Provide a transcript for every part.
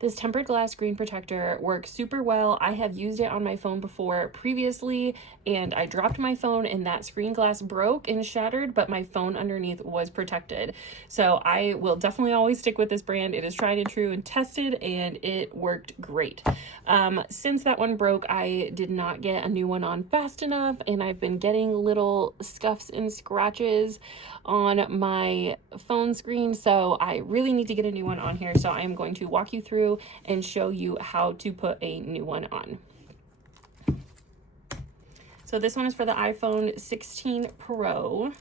This tempered glass screen protector works super well. I have used it on my phone before previously, and I dropped my phone and that screen glass broke and shattered, but my phone underneath was protected. So I will definitely always stick with this brand. It is tried and true and tested, and it worked great. Since that one broke, I did not get a new one on fast enough, and I've been getting little scuffs and scratches on my phone screen, so I really need to get a new one on here. So I am going to walk you through and show you how to put a new one on. So this one is for the iPhone 16 Pro,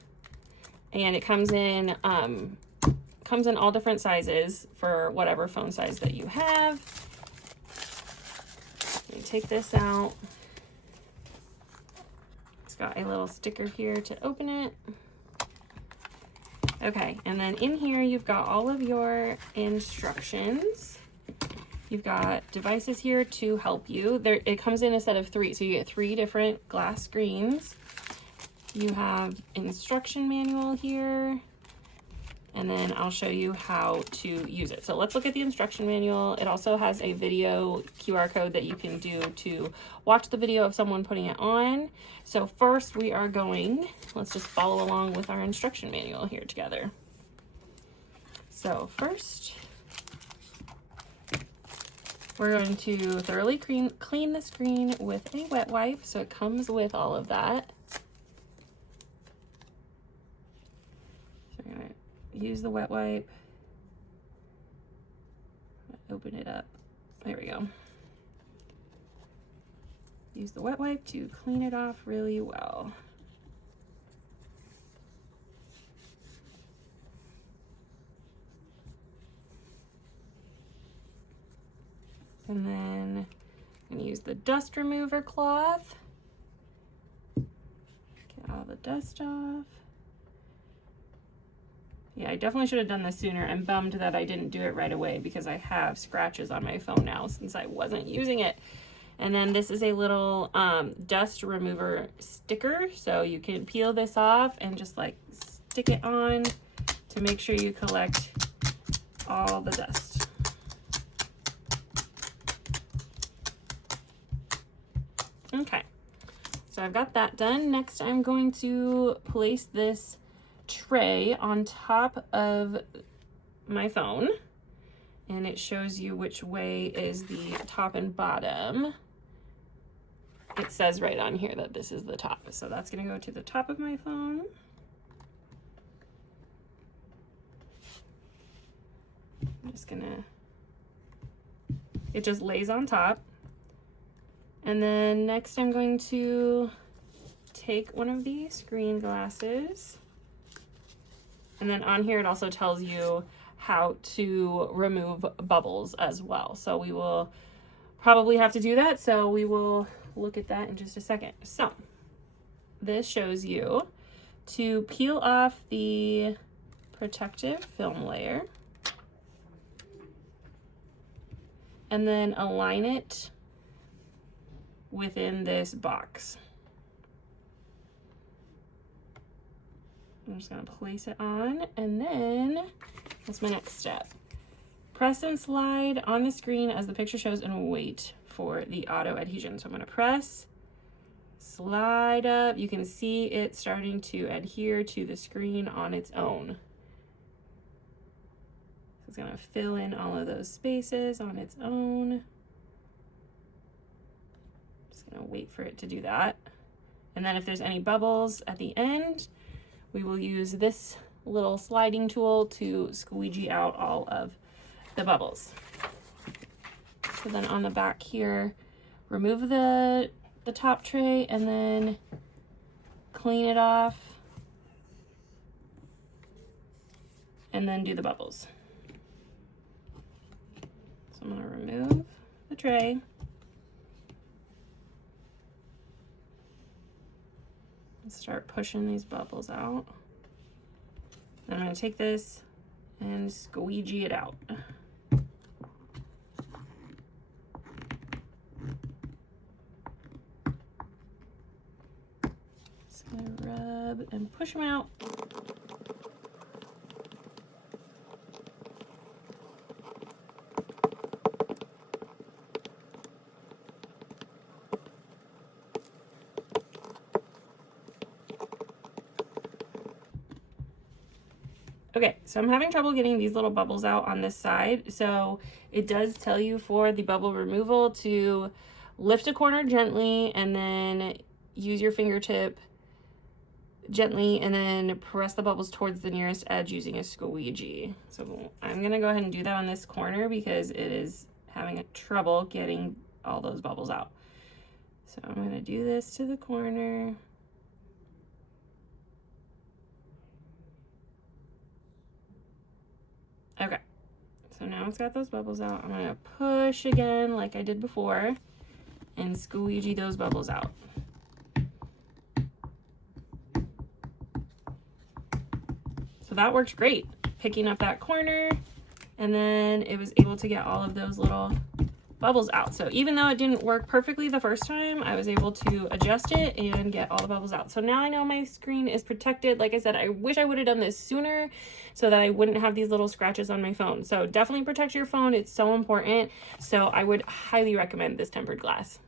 and it comes in all different sizes for whatever phone size that you have. Let me take this out. It's got a little sticker here to open it. Okay, and then in here you've got all of your instructions. You've got devices here to help you. It comes in a set of 3, so you get 3 different glass screens. You have instruction manual here, and then I'll show you how to use it. So let's look at the instruction manual. It also has a video QR code that you can do to watch the video of someone putting it on. So first let's just follow along with our instruction manual here together. So first, we're going to thoroughly clean the screen with a wet wipe. So it comes with all of that. So we're going to use the wet wipe. Open it up. There we go. Use the wet wipe to clean it off really well. And then I'm going to use the dust remover cloth. Get all the dust off. Yeah, I definitely should have done this sooner. I'm bummed that I didn't do it right away because I have scratches on my phone now since I wasn't using it. And then this is a little dust remover sticker. So you can peel this off and just like stick it on to make sure you collect all the dust. Okay, so I've got that done. Next, I'm going to place this tray on top of my phone, and it shows you which way is the top and bottom. It says right on here that this is the top, so that's going to go to the top of my phone. I'm just gonna, it just lays on top. And then next I'm going to take one of the screen glasses, and then on here it also tells you how to remove bubbles as well. So we will probably have to do that, so we will look at that in just a second. So this shows you to peel off the protective film layer and then align it within this box. I'm just going to place it on, and then that's my next step. Press and slide on the screen as the picture shows and wait for the auto adhesion. So I'm going to press, slide up. You can see it starting to adhere to the screen on its own. So it's going to fill in all of those spaces on its own. Gonna wait for it to do that. And then if there's any bubbles at the end, we will use this little sliding tool to squeegee out all of the bubbles. So then on the back here, remove the top tray and then clean it off and then do the bubbles. So I'm gonna remove the tray. Start pushing these bubbles out. I'm going to take this and squeegee it out. Just going to rub and push them out. Okay, so I'm having trouble getting these little bubbles out on this side. So it does tell you for the bubble removal to lift a corner gently and then use your fingertip gently and then press the bubbles towards the nearest edge using a squeegee. So I'm gonna go ahead and do that on this corner because it is having trouble getting all those bubbles out. So I'm gonna do this to the corner. Okay, so now it's got those bubbles out. I'm gonna push again like I did before and squeegee those bubbles out. So that worked great, picking up that corner, and then it was able to get all of those little bubbles out. So even though it didn't work perfectly the first time, I was able to adjust it and get all the bubbles out. So now I know my screen is protected. Like I said, I wish I would have done this sooner so that I wouldn't have these little scratches on my phone. So definitely protect your phone. It's so important. So I would highly recommend this tempered glass.